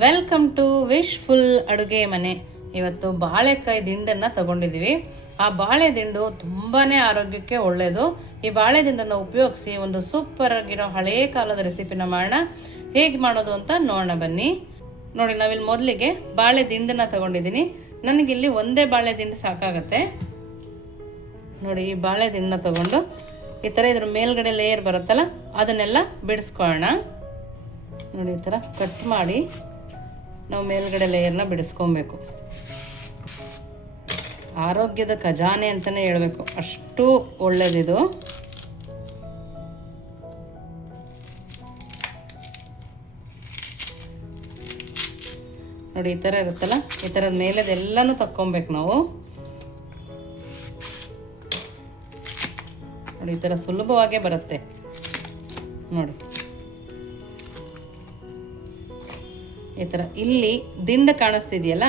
Welcome to wish full ಅಡುಗೆ ಮನೆ. ಇವತ್ತು ಬಾಳೆಕಾಯಿ ದಿಂಡನ್ನು ತಗೊಂಡಿದ್ದೀವಿ. ಆ ಬಾಳೆ ದಿಂಡು ತುಂಬಾ ಆರೋಗ್ಯಕ್ಕೆ ಒಳ್ಳೆಯದು ಈ ಬಾಳೆ ದಿಂಡನ್ನು ಉಪಯೋಗಿಸಿ ಒಂದು ಸೂಪರ್ ಆಗಿರೋ ಹಳೆಯ ಕಾಲದ ರೆಸಿಪಿನ ಮಾಡೋಣ. ಹೇಗೆ ಮಾಡೋದು ಅಂತ ನೋಡೋಣ ಬನ್ನಿ. ನೋಡಿ ನಾವಿಲ್ಲಿ ಮೊದಲಿಗೆ ಬಾಳೆ ದಿಂಡನ್ನು ತಗೊಂಡಿದ್ದೀನಿ. ನನಗಿಲ್ಲಿ ಒಂದೇ ಬಾಳೆ ದಿಂಡು ಸಾಕಾಗತ್ತೆ. ನೋಡಿ, ಈ ಬಾಳೆ ದಿಂಡನ್ನ ತಗೊಂಡು ಈ ಥರ ಇದ್ರ ಮೇಲ್ಗಡೆ ಲೇಯರ್ ಬರುತ್ತಲ್ಲ, ಅದನ್ನೆಲ್ಲ ಬಿಡಿಸ್ಕೊಳ್ಳೋಣ. ನೋಡಿ, ಈ ಥರ ಕಟ್ ಮಾಡಿ ನಾವು ಮೇಲ್ಗಡೆ ಲೇಯರ್ನ ಬಿಡಿಸ್ಕೊಬೇಕು. ಆರೋಗ್ಯದ ಖಜಾನೆ ಅಂತಲೇ ಹೇಳಬೇಕು. ಅಷ್ಟು ಒಳ್ಳೆಯದಿದು ನೋಡಿ, ಈ ಥರ ಇರುತ್ತಲ್ಲ? ಈ ಥರದ ಮೇಲೆದೆಲ್ಲನೂ ತಕ್ಕೊಬೇಕು ನಾವು. ನೋಡಿ, ಈ ಥರ ಸುಲಭವಾಗೇ ಬರುತ್ತೆ. ನೋಡಿ. ಈ ಥರ ಇಲ್ಲಿ ದಿಂಡ ಕಾಣಿಸ್ತಿದೆಯಲ್ಲ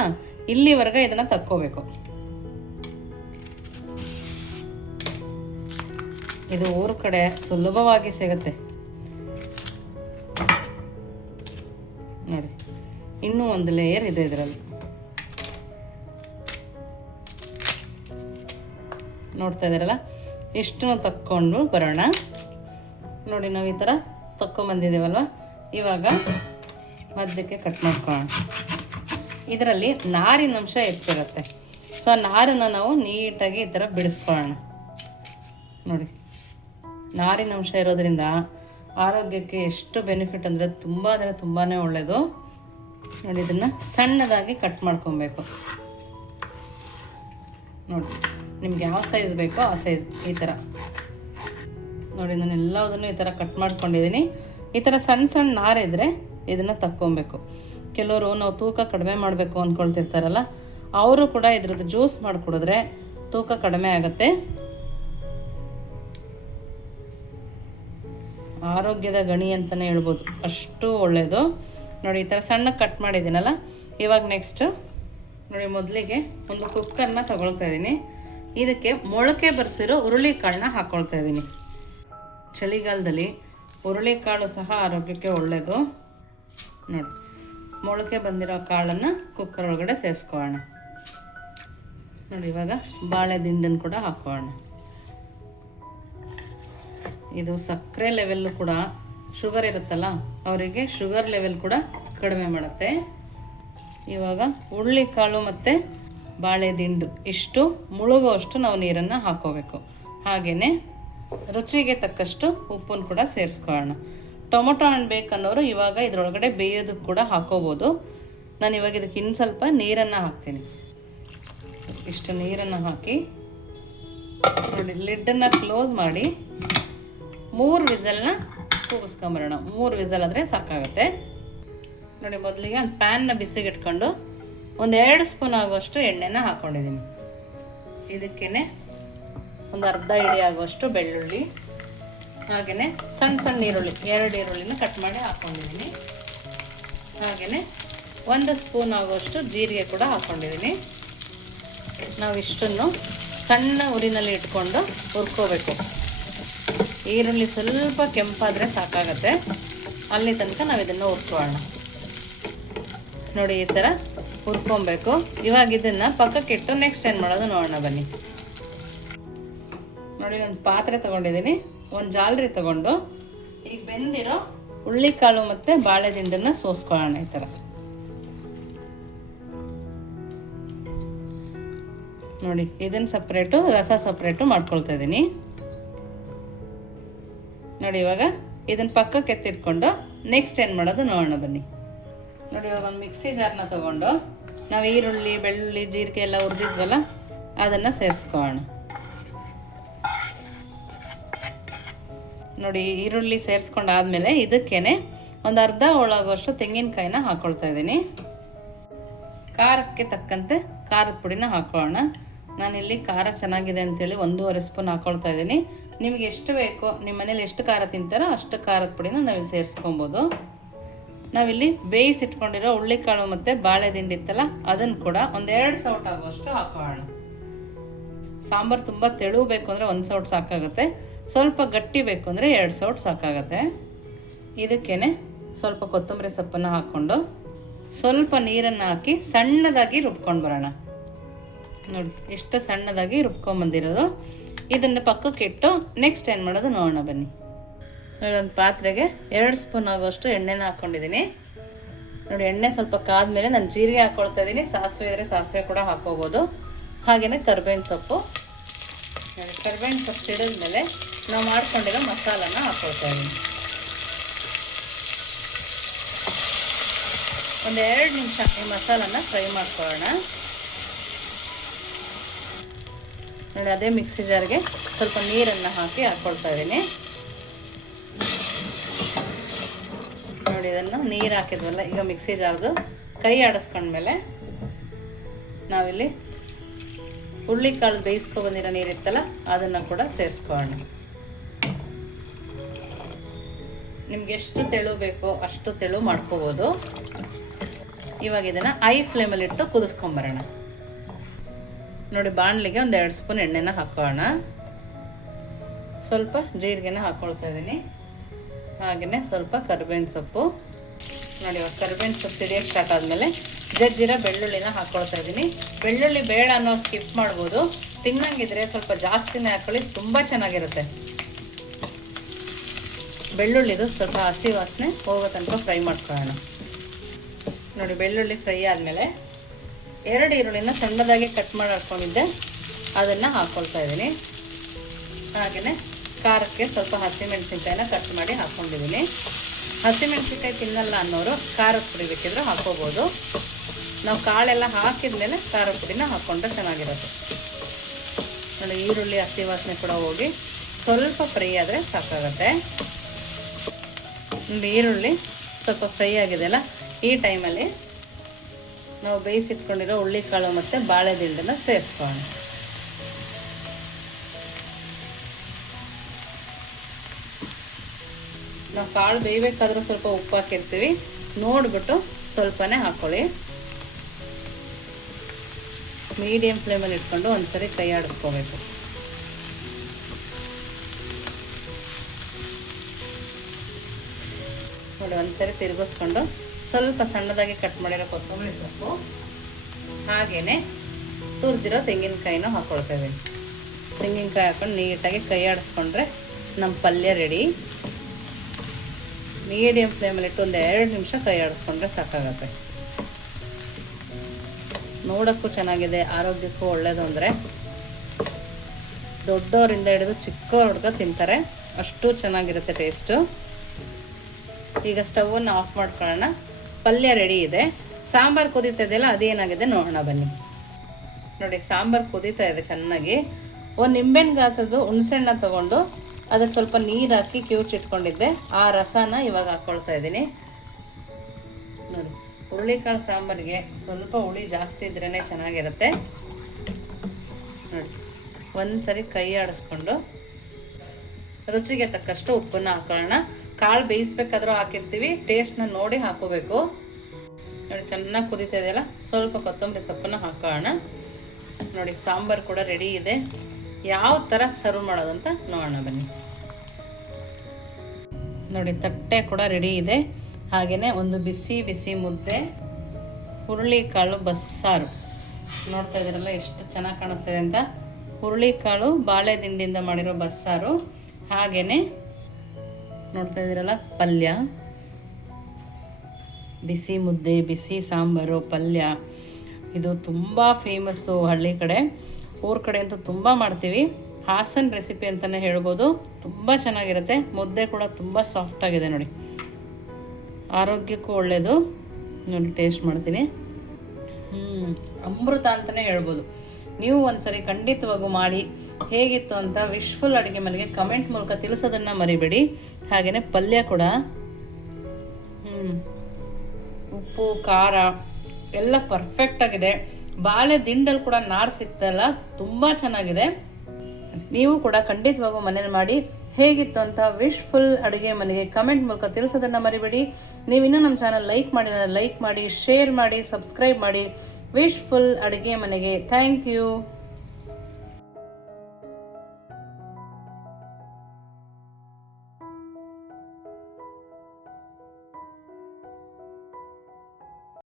ಇಲ್ಲಿವರೆಗೆ ಇದನ್ನು ತಕ್ಕೋಬೇಕು. ಇದು ಊರ ಕಡೆ ಸುಲಭವಾಗಿ ಸಿಗುತ್ತೆ. ನೋಡಿ, ಇನ್ನೂ ಒಂದು ಲೇಯರ್ ಇದೆ ಇದರಲ್ಲಿ. ನೋಡ್ತಾ ಇದ್ದೀರಲ್ಲ, ಇಷ್ಟನ್ನು ತಕ್ಕೊಂಡು ಬರೋಣ. ನೋಡಿ, ನಾವು ಈ ಥರ ತಕ್ಕೊಂಬಂದಿದ್ದೀವಲ್ವ ಇವಾಗ ಮಧ್ಯಕ್ಕೆ ಕಟ್ ಮಾಡ್ಕೊಳ್ಳೋಣ. ಇದರಲ್ಲಿ ನಾರಿನ ಅಂಶ ಹೆಚ್ಚಿರುತ್ತೆ. ಸೊ ನಾರನ್ನು ನಾವು ನೀಟಾಗಿ ಈ ಥರ ಬಿಡಿಸ್ಕೊಳ್ಳೋಣ. ನೋಡಿ, ನಾರಿನ ಅಂಶ ಇರೋದ್ರಿಂದ ಆರೋಗ್ಯಕ್ಕೆ ಎಷ್ಟು ಬೆನಿಫಿಟ್ ಅಂದರೆ ತುಂಬ ಅಂದರೆ ತುಂಬಾ ಒಳ್ಳೆಯದು ನೋಡಿ, ಇದನ್ನು ಸಣ್ಣದಾಗಿ ಕಟ್ ಮಾಡ್ಕೊಬೇಕು. ನೋಡಿ, ನಿಮ್ಗೆ ಯಾವ ಸೈಜ್ ಬೇಕೋ ಆ ಸೈಜ್ ಈ ಥರ. ನೋಡಿ ನಾನು ಎಲ್ಲದನ್ನು ಈ ಥರ ಕಟ್ ಮಾಡ್ಕೊಂಡಿದ್ದೀನಿ. ಈ ಥರ ಸಣ್ಣ ಸಣ್ಣ ನಾರಿದ್ರೆ ಇದನ್ನು ತಕ್ಕೊಬೇಕು. ಕೆಲವರು ನಾವು ತೂಕ ಕಡಿಮೆ ಮಾಡಬೇಕು ಅಂದ್ಕೊಳ್ತಿರ್ತಾರಲ್ಲ ಅವರು ಕೂಡ ಇದ್ರದ್ದು ಜ್ಯೂಸ್ ಮಾಡಿಕೊಡಿದ್ರೆ ತೂಕ ಕಡಿಮೆ ಆಗುತ್ತೆ. ಆರೋಗ್ಯದ ಗಣಿ ಅಂತಲೇ ಹೇಳ್ಬೋದು. ಅಷ್ಟು ಒಳ್ಳೆಯದು ನೋಡಿ, ಈ ಥರ ಸಣ್ಣ ಕಟ್ ಮಾಡಿದ್ದೀನಲ್ಲ, ಇವಾಗ ನೆಕ್ಸ್ಟ್ ನೋಡಿ, ಮೊದಲಿಗೆ ಒಂದು ಕುಕ್ಕರ್ನ ತಗೊಳ್ತಾ ಇದ್ದೀನಿ. ಇದಕ್ಕೆ ಮೊಳಕೆ ಬರೆಸಿರೋ ಹುರುಳಿಕಾಳನ್ನ ಹಾಕ್ಕೊಳ್ತಾ ಇದ್ದೀನಿ. ಚಳಿಗಾಲದಲ್ಲಿ ಹುರುಳಿಕಾಳು ಸಹ ಆರೋಗ್ಯಕ್ಕೆ ಒಳ್ಳೆಯದು ನೋಡಿ ಮೊಳಕೆ ಬಂದಿರೋ ಕಾಳನ್ನು ಕುಕ್ಕರ್ ಒಳಗಡೆ ಸೇರಿಸ್ಕೊಳ್ಳೋಣ. ನೋಡಿ, ಇವಾಗ ಬಾಳೆ ದಿಂಡನ್ನು ಕೂಡ ಹಾಕೋಣ ಇದು ಸಕ್ಕರೆ ಲೆವೆಲ್ ಕೂಡ ಶುಗರ್ ಇರುತ್ತಲ್ಲ, ಅವರಿಗೆ ಶುಗರ್ ಲೆವೆಲ್ ಕೂಡ ಕಡಿಮೆ ಮಾಡುತ್ತೆ. ಇವಾಗ ಹುರುಳಿಕಾಳು ಮತ್ತು ಬಾಳೆ ದಿಂಡು ಇಷ್ಟು ಮುಳುಗುವಷ್ಟು ನಾವು ನೀರನ್ನು ಹಾಕೋಬೇಕು ಹಾಗೆಯೇ ರುಚಿಗೆ ತಕ್ಕಷ್ಟು ಉಪ್ಪನ್ನು ಕೂಡ ಸೇರಿಸ್ಕೊಳ್ಳೋಣ. ಟೊಮೊಟೊ ಹಣ್ಣು ಬೇಕನ್ನೋರು ಇವಾಗ ಇದರೊಳಗಡೆ ಬೇಯೋದಕ್ಕೆ ಕೂಡ ಹಾಕೋಬೋದು. ನಾನು ಇವಾಗ ಇದಕ್ಕೆ ಇನ್ನು ಸ್ವಲ್ಪ ನೀರನ್ನು ಹಾಕ್ತೀನಿ. ಇಷ್ಟು ನೀರನ್ನು ಹಾಕಿ ನೋಡಿ ಲಿಡ್ಡನ್ನು ಕ್ಲೋಸ್ ಮಾಡಿ ಮೂರು ವಿಸಲ್ನ ಕೂಗಿಸ್ಕೊಂಬರೋಣ. ಮೂರು ವಿಸಲ್ ಆದರೆ ಸಾಕಾಗುತ್ತೆ. ನೋಡಿ, ಮೊದಲಿಗೆ ಒಂದು ಪ್ಯಾನ್ನ ಬಿಸಿಗೆ ಇಟ್ಕೊಂಡು ಒಂದು ಎರಡು ಸ್ಪೂನ್ ಆಗುವಷ್ಟು ಎಣ್ಣೆನ ಹಾಕ್ಕೊಂಡಿದ್ದೀನಿ ಇದಕ್ಕೇ ಒಂದು ಅರ್ಧ ಇಡಿ ಆಗುವಷ್ಟು ಬೆಳ್ಳುಳ್ಳಿ. ಹಾಗೆಯೇ ಸಣ್ಣ ಸಣ್ಣ ಈರುಳ್ಳಿ, ಎರಡು ಈರುಳ್ಳಿನ ಕಟ್ ಮಾಡಿ ಹಾಕ್ಕೊಂಡಿದ್ದೀನಿ ಹಾಗೆಯೇ ಒಂದು ಸ್ಪೂನ್ ಆಗುವಷ್ಟು ಜೀರಿಗೆ ಕೂಡ ಹಾಕ್ಕೊಂಡಿದ್ದೀನಿ ನಾವು ಇಷ್ಟನ್ನು ಸಣ್ಣ ಉರಿನಲ್ಲಿ ಇಟ್ಕೊಂಡು ಹುರ್ಕೋಬೇಕು. ಈರುಳ್ಳಿ ಸ್ವಲ್ಪ ಕೆಂಪಾದರೆ ಸಾಕಾಗತ್ತೆ. ಅಲ್ಲಿ ತನಕ ನಾವು ಇದನ್ನು ಹುರ್ಕೊಳ್ಳೋಣ. ನೋಡಿ, ಈ ಥರ ಹುರ್ಕೊಬೇಕು. ಇವಾಗ ಇದನ್ನು ಪಕ್ಕಕ್ಕಿಟ್ಟು ನೆಕ್ಸ್ಟ್ ಏನು ಮಾಡೋದು ನೋಡೋಣ ಬನ್ನಿ. ನೋಡಿ, ಒಂದು ಪಾತ್ರೆ ತೊಗೊಂಡಿದ್ದೀನಿ. ಒಂದು ಜಾಲರಿ ತಗೊಂಡು ಈಗ ಬೆಂದಿರೋ ಹುಳ್ಳಿಕಾಳು ಮತ್ತು ಬಾಳೆ ದಿಂಡನ್ನು ಸೋಸ್ಕೊಳ್ಳೋಣ ಈ ಥರ. ನೋಡಿ, ಇದನ್ನು ಸಪ್ರೇಟು, ರಸ ಸಪ್ರೇಟು ಮಾಡ್ಕೊಳ್ತಾ ಇದ್ದೀನಿ ನೋಡಿ, ಇವಾಗ ಇದನ್ನು ಪಕ್ಕಕ್ಕೆ ಎತ್ತಿಟ್ಕೊಂಡು ನೆಕ್ಸ್ಟ್ ಏನು ಮಾಡೋದು ನೋಡೋಣ ಬನ್ನಿ. ನೋಡಿ, ಇವಾಗ ಒಂದು ಮಿಕ್ಸಿ ಜಾರ್ನ ತಗೊಂಡು ನಾವು ಈರುಳ್ಳಿ, ಬೆಳ್ಳುಳ್ಳಿ, ಜೀರಿಗೆ ಎಲ್ಲ ಉರಿದಿದ್ವಲ್ಲ ಅದನ್ನು ಸೇರಿಸ್ಕೊಳ್ಳೋಣ. ನೋಡಿ, ಈರುಳ್ಳಿ ಸೇರಿಸ್ಕೊಂಡಾದ್ಮೇಲೆ ಇದಕ್ಕೇನೆ ಒಂದು ಅರ್ಧ ಒಳಗುವಷ್ಟು ತೆಂಗಿನಕಾಯಿನ ಹಾಕ್ಕೊಳ್ತಾ ಇದ್ದೀನಿ. ಖಾರಕ್ಕೆ ತಕ್ಕಂತೆ ಖಾರದ ಪುಡಿನ ಹಾಕೊಳ್ಳೋಣ. ನಾನಿಲ್ಲಿ ಖಾರ ಚೆನ್ನಾಗಿದೆ ಅಂತೇಳಿ ಒಂದೂವರೆ ಸ್ಪೂನ್ ಹಾಕ್ಕೊಳ್ತಾ ಇದ್ದೀನಿ. ನಿಮಗೆ ಎಷ್ಟು ಬೇಕೋ ನಿಮ್ಮ ಮನೇಲಿ ಎಷ್ಟು ಖಾರ ತಿಂತಾರೋ ಅಷ್ಟು ಖಾರದ ಪುಡಿನ ನಾವಿಲ್ಲಿ ಸೇರಿಸ್ಕೊಬೋದು. ನಾವಿಲ್ಲಿ ಬೇಯಿಸಿಟ್ಕೊಂಡಿರೋ ಹುಳ್ಳಿಕಾಳು ಮತ್ತು ಬಾಳೆ ದಿಂಡಿ ಇತ್ತಲ್ಲ, ಅದನ್ನು ಕೂಡ ಒಂದೆರಡು ಸೌಟ್ ಆಗುವಷ್ಟು ಹಾಕೋಣ ಸಾಂಬಾರು ತುಂಬ ತೆಳು ಬೇಕು ಅಂದರೆ ಒಂದು ಸೌಟ್ ಸಾಕಾಗುತ್ತೆ. ಸ್ವಲ್ಪ ಗಟ್ಟಿ ಬೇಕು ಅಂದರೆ ಎರಡು ಸೌಟ್ ಸಾಕಾಗತ್ತೆ. ಇದಕ್ಕೇ ಸ್ವಲ್ಪ ಕೊತ್ತಂಬರಿ ಸೊಪ್ಪನ್ನು ಹಾಕ್ಕೊಂಡು ಸ್ವಲ್ಪ ನೀರನ್ನು ಹಾಕಿ ಸಣ್ಣದಾಗಿ ರುಬ್ಕೊಂಡು ಬರೋಣ. ನೋಡಿ ಎಷ್ಟು ಸಣ್ಣದಾಗಿ ರುಬ್ಕೊಂಬಂದಿರೋದು ಇದನ್ನು ಪಕ್ಕಕ್ಕೆ ಇಟ್ಟು ನೆಕ್ಸ್ಟ್ ಏನು ಮಾಡೋದು ನೋಡೋಣ ಬನ್ನಿ. ನೋಡಿ ಪಾತ್ರೆಗೆ ಎರಡು ಸ್ಪೂನ್ ಆಗೋಷ್ಟು ಎಣ್ಣೆನ ಹಾಕ್ಕೊಂಡಿದ್ದೀನಿ ನೋಡಿ, ಎಣ್ಣೆ ಸ್ವಲ್ಪ ಕಾದ್ಮೇಲೆ ನಾನು ಜೀರಿಗೆ ಹಾಕ್ಕೊಳ್ತಾ ಇದ್ದೀನಿ. ಸಾಸಿವೆ ಇದ್ರೆ ಸಾಸಿವೆ ಕೂಡ ಹಾಕೋಬೋದು. ಹಾಗೆಯೇ ಕರ್ಬೇವಿನ ಸೊಪ್ಪು. ಕರ್ಬೇವಿನ ಸೊಪ್ಪು ಸಿಡಿದ್ಮೇಲೆ ನಾವು ಮಾಡ್ಕೊಂಡಿರೋ ಮಸಾಲನ ಹಾಕ್ಕೊಳ್ತಾ ಇದ್ದೀನಿ ಒಂದು ಎರಡು ನಿಮಿಷ ಈ ಮಸಾಲನ ಫ್ರೈ ಮಾಡ್ಕೊಳ್ಳೋಣ. ನೋಡಿ, ಅದೇ ಮಿಕ್ಸಿ ಜಾರ್ಗೆ ಸ್ವಲ್ಪ ನೀರನ್ನು ಹಾಕಿ ಹಾಕ್ಕೊಳ್ತಾ ಇದ್ದೀನಿ ನೋಡಿ, ಇದನ್ನು ನೀರು ಹಾಕಿದ್ವಲ್ಲ, ಈಗ ಮಿಕ್ಸಿ ಜಾರ್ದು ಕೈ ಆಡಿಸ್ಕೊಂಡ್ಮೇಲೆ ನಾವಿಲ್ಲಿ ಹುಳ್ಳಿಕಾಳು ಬೇಯಿಸ್ಕೊ ಬಂದಿರೋ ನೀರಿತ್ತಲ್ಲ, ಅದನ್ನು ಕೂಡ ಸೇರಿಸ್ಕೊಳ್ಳೋಣ. ನಿಮ್ಗೆ ಎಷ್ಟು ತೆಳು ಬೇಕೋ ಅಷ್ಟು ತೆಳು ಮಾಡ್ಕೋಬೋದು. ಇವಾಗ ಇದನ್ನು ಐ ಫ್ಲೇಮಲ್ಲಿಟ್ಟು ಕುದಿಸ್ಕೊಂಬರೋಣ. ನೋಡಿ, ಬಾಣಲಿಗೆ ಒಂದು ಎರಡು ಸ್ಪೂನ್ ಎಣ್ಣೆನ ಹಾಕೋಣ. ಸ್ವಲ್ಪ ಜೀರಿಗೆನ ಹಾಕ್ಕೊಳ್ತಾ ಇದ್ದೀನಿ ಹಾಗೆಯೇ ಸ್ವಲ್ಪ ಕರಿಬೇವಿನ ಸೊಪ್ಪು. ನೋಡಿ, ಇವಾಗ ಕರಿಬೇವಿನ ಸೊಪ್ಪು ಸಿಡಿಯೋಕ್ಕೆ ಸ್ಟಾರ್ಟ್ ಆದಮೇಲೆ ಜಜ್ಜಿರೋ ಬೆಳ್ಳುಳ್ಳಿನ ಹಾಕ್ಕೊಳ್ತಾ ಇದ್ದೀನಿ. ಬೆಳ್ಳುಳ್ಳಿ ಬೇಡ ಅನ್ನೋ ಸ್ಕಿಪ್ ಮಾಡ್ಬೋದು. ತಿನ್ನಂಗಿದ್ರೆ ಸ್ವಲ್ಪ ಜಾಸ್ತಿನೇ ಹಾಕೊಳ್ಳಿ, ತುಂಬ ಚೆನ್ನಾಗಿರುತ್ತೆ. ಬೆಳ್ಳುಳ್ಳಿದು ಸ್ವಲ್ಪ ಹಸಿ ವಾಸನೆ ಹೋಗೋ ತನಕ ಫ್ರೈ ಮಾಡ್ಕೊಳ್ಳೋಣ. ನೋಡಿ, ಬೆಳ್ಳುಳ್ಳಿ ಫ್ರೈ ಆದಮೇಲೆ ಎರಡು ಈರುಳ್ಳಿನ ಸಣ್ಣದಾಗಿ ಕಟ್ ಮಾಡಿ ಹಾಕ್ಕೊಂಡಿದ್ದೆ ಅದನ್ನು ಹಾಕ್ಕೊಳ್ತಾ ಇದ್ದೀನಿ. ಹಾಗೆಯೇ ಖಾರಕ್ಕೆ ಸ್ವಲ್ಪ ಹಸಿಮೆಣಸಿನ್ಕಾಯಿನ ಕಟ್ ಮಾಡಿ ಹಾಕ್ಕೊಂಡಿದ್ದೀನಿ ಹಸಿಮೆಣಸಿನ್ಕಾಯಿ ತಿನ್ನಲ್ಲ ಅನ್ನೋರು ಖಾರಕ್ಕೆ ಪುಡಿ ಬೇಕಿದ್ರೆ ಹಾಕೋಬೋದು. ನಾವು ಕಾಳೆಲ್ಲ ಹಾಕಿದ ಮೇಲೆ ಖಾರದ ಪುಡಿನ ಹಾಕ್ಕೊಂಡ್ರೆ ಚೆನ್ನಾಗಿರುತ್ತೆ. ನೋಡಿ, ಈರುಳ್ಳಿ, ಹಸಿ ವಾಸನೆ ಕೂಡ ಹೋಗಿ ಸ್ವಲ್ಪ ಫ್ರೈ ಆದರೆ ಸಾಕಾಗತ್ತೆ. ನೋಡಿ, ಈರುಳ್ಳಿ ಸ್ವಲ್ಪ ಫ್ರೈ ಆಗಿದೆಯಲ್ಲ ಈ ಟೈಮಲ್ಲಿ ನಾವು ಬೇಯಿಸಿಟ್ಕೊಂಡಿರೋ ಹುಳ್ಳಿಕಾಳು ಮತ್ತು ಬಾಳೆ ದಿಂಡನ್ನ ಸೇರಿಸ್ಕೊಳ್ಳೋಣ. ನಾವು ಕಾಳು ಬೇಯಬೇಕಾದ್ರೂ ಸ್ವಲ್ಪ ಉಪ್ಪು ಹಾಕಿರ್ತೀವಿ. ನೋಡ್ಬಿಟ್ಟು ಸ್ವಲ್ಪನೇ ಹಾಕ್ಕೊಳ್ಳಿ ಮೀಡಿಯಂ ಫ್ಲೇಮಲ್ಲಿ ಇಟ್ಕೊಂಡು ಒಂದ್ಸರಿ ಕೈ ಆಡಿಸ್ಕೋಬೇಕು ನೋಡಿ, ಒಂದ್ಸರಿ ತಿರುಗಿಸ್ಕೊಂಡು ಸ್ವಲ್ಪ ಸಣ್ಣದಾಗಿ ಕಟ್ ಮಾಡಿರೋ ಕೊತ್ತಂಬರಿ ಸೊಪ್ಪು ಹಾಗೆಯೇ ತುರಿದಿರೋ ತೆಂಗಿನಕಾಯಿನೂ ಹಾಕ್ಕೊಳ್ತಾ ಇದ್ದೀನಿ ತೆಂಗಿನಕಾಯಿ ಹಾಕೊಂಡು ನೀಟಾಗಿ ಕೈ ಆಡಿಸ್ಕೊಂಡ್ರೆ ನಮ್ಮ ಪಲ್ಯ ರೆಡಿ. ಮೀಡಿಯಂ ಫ್ಲೇಮಲ್ಲಿಟ್ಟು ಒಂದು ಎರಡು ನಿಮಿಷ ಕೈ ಆಡಿಸ್ಕೊಂಡ್ರೆ ಸಾಕಾಗತ್ತೆ. ನೋಡೋಕ್ಕೂ ಚೆನ್ನಾಗಿದೆ, ಆರೋಗ್ಯಕ್ಕೂ ಒಳ್ಳೇದು ಅಂದರೆ. ದೊಡ್ಡವರಿಂದ ಹಿಡಿದು ಚಿಕ್ಕವ್ರ ಹುಡ್ಗ ತಿಂತಾರೆ, ಅಷ್ಟು ಚೆನ್ನಾಗಿರುತ್ತೆ ಟೇಸ್ಟು. ಈಗ ಸ್ಟವನ್ನು ಆಫ್ ಮಾಡ್ಕೊಳ್ಳೋಣ. ಪಲ್ಯ ರೆಡಿ ಇದೆ. ಸಾಂಬಾರು ಕುದೀತಾ ಇದೆಯಲ್ಲ ಅದೇನಾಗಿದೆ ನೋಡೋಣ ಬನ್ನಿ. ನೋಡಿ, ಸಾಂಬಾರು ಕುದೀತಾ ಇದೆ ಚೆನ್ನಾಗಿ. ಒಂದು ನಿಂಬೆಹಣ್ಣು ಗಾತ್ರದ್ದು ಹುಣಸೆಣ್ಣ ತೊಗೊಂಡು ಅದಕ್ಕೆ ಸ್ವಲ್ಪ ನೀರು ಹಾಕಿ ಕ್ಯೂಚಿಟ್ಕೊಂಡಿದ್ದೆ ಆ ರಸನ ಇವಾಗ ಹಾಕ್ಕೊಳ್ತಾ ಇದ್ದೀನಿ. ಹುರುಳಿಕಾಳು ಸಾಂಬಾರಿಗೆ ಸ್ವಲ್ಪ ಹುಳಿ ಜಾಸ್ತಿ ಇದ್ರೇ ಚೆನ್ನಾಗಿರುತ್ತೆ. ನೋಡಿ ಒಂದು ಸರಿ ಕೈ ಆಡಿಸ್ಕೊಂಡು ರುಚಿಗೆ ತಕ್ಕಷ್ಟು ಉಪ್ಪನ್ನು ಹಾಕೊಳ್ಳೋಣ. ಕಾಳು ಬೇಯಿಸ್ಬೇಕಾದ್ರೂ ಹಾಕಿರ್ತೀವಿ ಟೇಸ್ಟ್ನ ನೋಡಿ ಹಾಕೋಬೇಕು. ನೋಡಿ, ಚೆನ್ನಾಗಿ ಕುದೀತಾ ಇದೆಯಲ್ಲ, ಸ್ವಲ್ಪ ಕೊತ್ತಂಬರಿ ಸೊಪ್ಪನ್ನು ಹಾಕೋಣ ನೋಡಿ, ಸಾಂಬಾರು ಕೂಡ ರೆಡಿ ಇದೆ. ಯಾವ ಥರ ಸರ್ವ್ ಮಾಡೋದು ಅಂತ ನೋಡೋಣ ಬನ್ನಿ. ನೋಡಿ, ತಟ್ಟೆ ಕೂಡ ರೆಡಿ ಇದೆ. ಹಾಗೆಯೇ ಒಂದು ಬಿಸಿ ಬಿಸಿ ಮುದ್ದೆ, ಹುರುಳಿಕಾಳು ಬಸ್ಸಾರು. ನೋಡ್ತಾ ಇದ್ದೀರಲ್ಲ, ಎಷ್ಟು ಚೆನ್ನಾಗಿ ಕಾಣಿಸ್ತಿದೆ ಅಂತ. ಹುರುಳಿಕಾಳು ಬಾಳೆ ದಿಂಡಿಂದ ಮಾಡಿರೋ ಬಸ್ಸಾರು. ಹಾಗೆಯೇ ನೋಡ್ತಾ ಇದ್ದೀರಲ್ಲ, ಪಲ್ಯ. ಬಿಸಿ ಮುದ್ದೆ, ಬಿಸಿ ಸಾಂಬಾರು, ಪಲ್ಯ. ಇದು ತುಂಬ ಫೇಮಸ್ಸು ಹಳ್ಳಿ ಕಡೆ. ಊರ ಕಡೆ ಅಂತೂ ತುಂಬ ಮಾಡ್ತೀವಿ. ಹಾಸನ್ ರೆಸಿಪಿ ಅಂತಲೇ ಹೇಳ್ಬೋದು. ತುಂಬ ಚೆನ್ನಾಗಿರುತ್ತೆ. ಮುದ್ದೆ ಕೂಡ ತುಂಬ ಸಾಫ್ಟಾಗಿದೆ ನೋಡಿ. ಆರೋಗ್ಯಕ್ಕೂ ಒಳ್ಳೆಯದು ನೋಡಿ ಟೇಸ್ಟ್ ಮಾಡ್ತೀನಿ. ಹ್ಞೂ ಅಮೃತ ಅಂತಲೇ ಹೇಳ್ಬೋದು. ನೀವು ಒಂದ್ಸರಿ ಖಂಡಿತವಾಗೂ ಮಾಡಿ. ಹೇಗಿತ್ತು ಅಂತ ವಿಶ್ಫುಲ್ ಅಡುಗೆ ಮನೆಗೆ ಕಮೆಂಟ್ ಮೂಲಕ ತಿಳಿಸೋದನ್ನು ಮರಿಬೇಡಿ. ಹಾಗೆಯೇ ಪಲ್ಯ ಕೂಡ. ಹ್ಞೂ ಉಪ್ಪು, ಖಾರ ಎಲ್ಲ ಪರ್ಫೆಕ್ಟಾಗಿದೆ ಬಾಳೆ ದಿಂಡಲ್ಲಿ ಕೂಡ ನಾರು ಸಿಗ್ತಲ್ಲ ತುಂಬ ಚೆನ್ನಾಗಿದೆ. ನೀವು ಕೂಡ ಖಂಡಿತವಾಗೂ ಮನೇಲಿ ಮಾಡಿ. ಹೇಗಿತ್ತು ಅಂತ ವಿಶ್ಫುಲ್ ಅಡುಗೆ ಮನೆಗೆ ಕಮೆಂಟ್ ಮೂಲಕ ತಿಳಿಸೋದನ್ನು ಮರಿಬೇಡಿ. ನೀವಿನ್ನೂ ನಮ್ಮ ಚಾನಲ್ ಲೈಕ್ ಮಾಡಿದರೆ ಲೈಕ್ ಮಾಡಿ ಶೇರ್ ಮಾಡಿ ಸಬ್ಸ್ಕ್ರೈಬ್ ಮಾಡಿ. ವಿಶ್ಫುಲ್ ಅಡುಗೆ ಮನೆಗೆ ಥ್ಯಾಂಕ್ ಯು